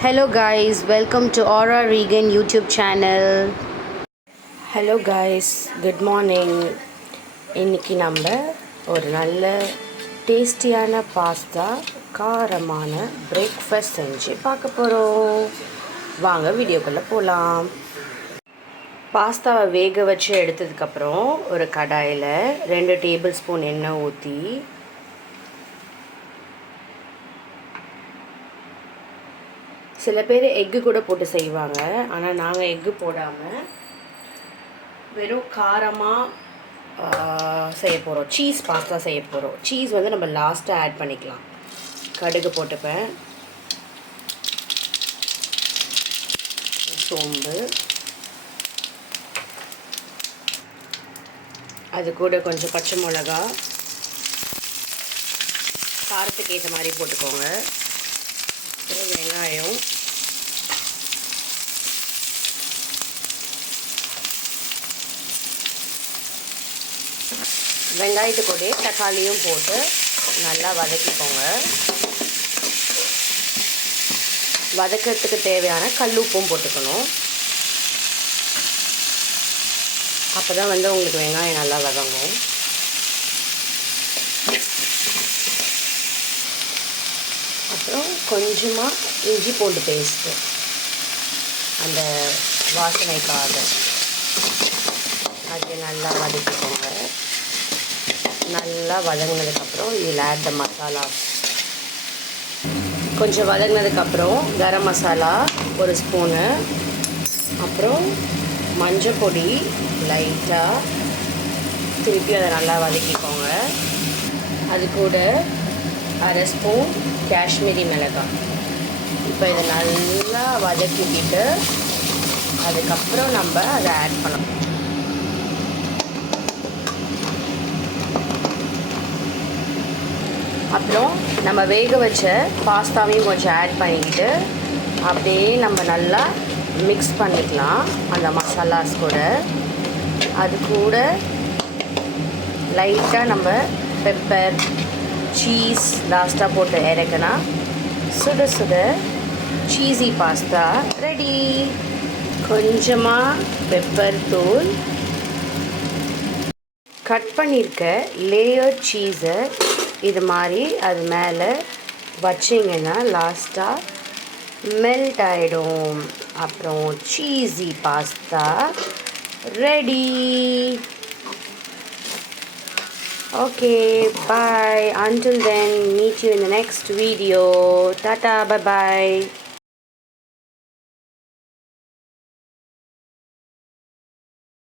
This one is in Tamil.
Hello guys, welcome to Aura Regan YouTube channel. Hello guys, good morning. இன்னைக்கு நம்ம ஒரு நல்ல டேஸ்டியான பாஸ்தா காரமான பிரேக்ஃபாஸ்ட் செஞ்சு பார்க்க போகிறோம். வாங்க வீடியோக்குள்ளே போகலாம். பாஸ்தாவை வேக வச்சு எடுத்ததுக்கப்புறம் ஒரு கடாயில் 2 டேபிள் ஸ்பூன் எண்ணெய் ஊற்றி சில பேர் எக்கு கூட போட்டு செய்வாங்க. ஆனால் நாங்கள் எக்கு போடாமல் வெறும் காரமாக செய்ய போகிறோம். சீஸ் பாஸ்தா செய்ய போகிறோம். சீஸ் வந்து நம்ம லாஸ்ட்டாக ஆட் பண்ணிக்கலாம். கடுகு போட்டுப்பேன், சோம்பு, அது கூட கொஞ்சம் பச்சை மிளகா, காரத்துக்கு ஏற்ற மாதிரி போட்டுக்கோங்க, வெங்காயம், வெங்காயத்துக்கூட தக்காளியும் போட்டு நல்லா வதக்கிக்கோங்க. வதக்கிறதுக்கு தேவையான கல்லுப்பும் போட்டுக்கணும். அப்போ தான் வந்து உங்களுக்கு வெங்காயம் நல்லா வதங்கும். அப்புறம் கொஞ்சமாக இஞ்சி பூண்டு பேஸ்ட்டு அந்த வாசனைக்காக அது நல்லா வதக்கிக்கோங்க. நல்லா வதங்கினதுக்கப்புறம் இதில் ஆட் த மசாலா. கொஞ்சம் வதங்கினதுக்கப்புறம் கரம் மசாலா 1 ஸ்பூனு, அப்புறம் மஞ்சள் பொடி லைட்டாக திருப்பி அதை நல்லா வதக்கிக்கோங்க. அது கூட 1/2 ஸ்பூன் காஷ்மீரி மிளகாய். இப்போ இதை நல்லா வதக்கிக்கிட்டு அதுக்கப்புறம் நம்ம அதை ஆட் பண்ணணும். அப்புறம் நம்ம வேக வச்ச பாஸ்தாவையும் கொஞ்சம் ஆட் பண்ணிக்கிட்டு அப்படியே நம்ம நல்லா மிக்ஸ் பண்ணிக்கலாம் அந்த மசாலாஸ் கூட. அது கூட லைட்டாக நம்ம பெப்பர், சீஸ் லாஸ்ட்டாக போட்டு இறக்குனா சுட சுட சீஸி பாஸ்தா ரெடி. கொஞ்சமாக பெப்பர் தூள், கட் பண்ணியிருக்க லேயர் சீஸை இது மாதிரி அது மேலே வச்சிங்கன்னா லாஸ்ட்டாக மெல்ட் ஆகிடும். அப்புறம் cheesy pasta ready. Okay, bye. Until then, meet you in the next video. Tata, bye bye.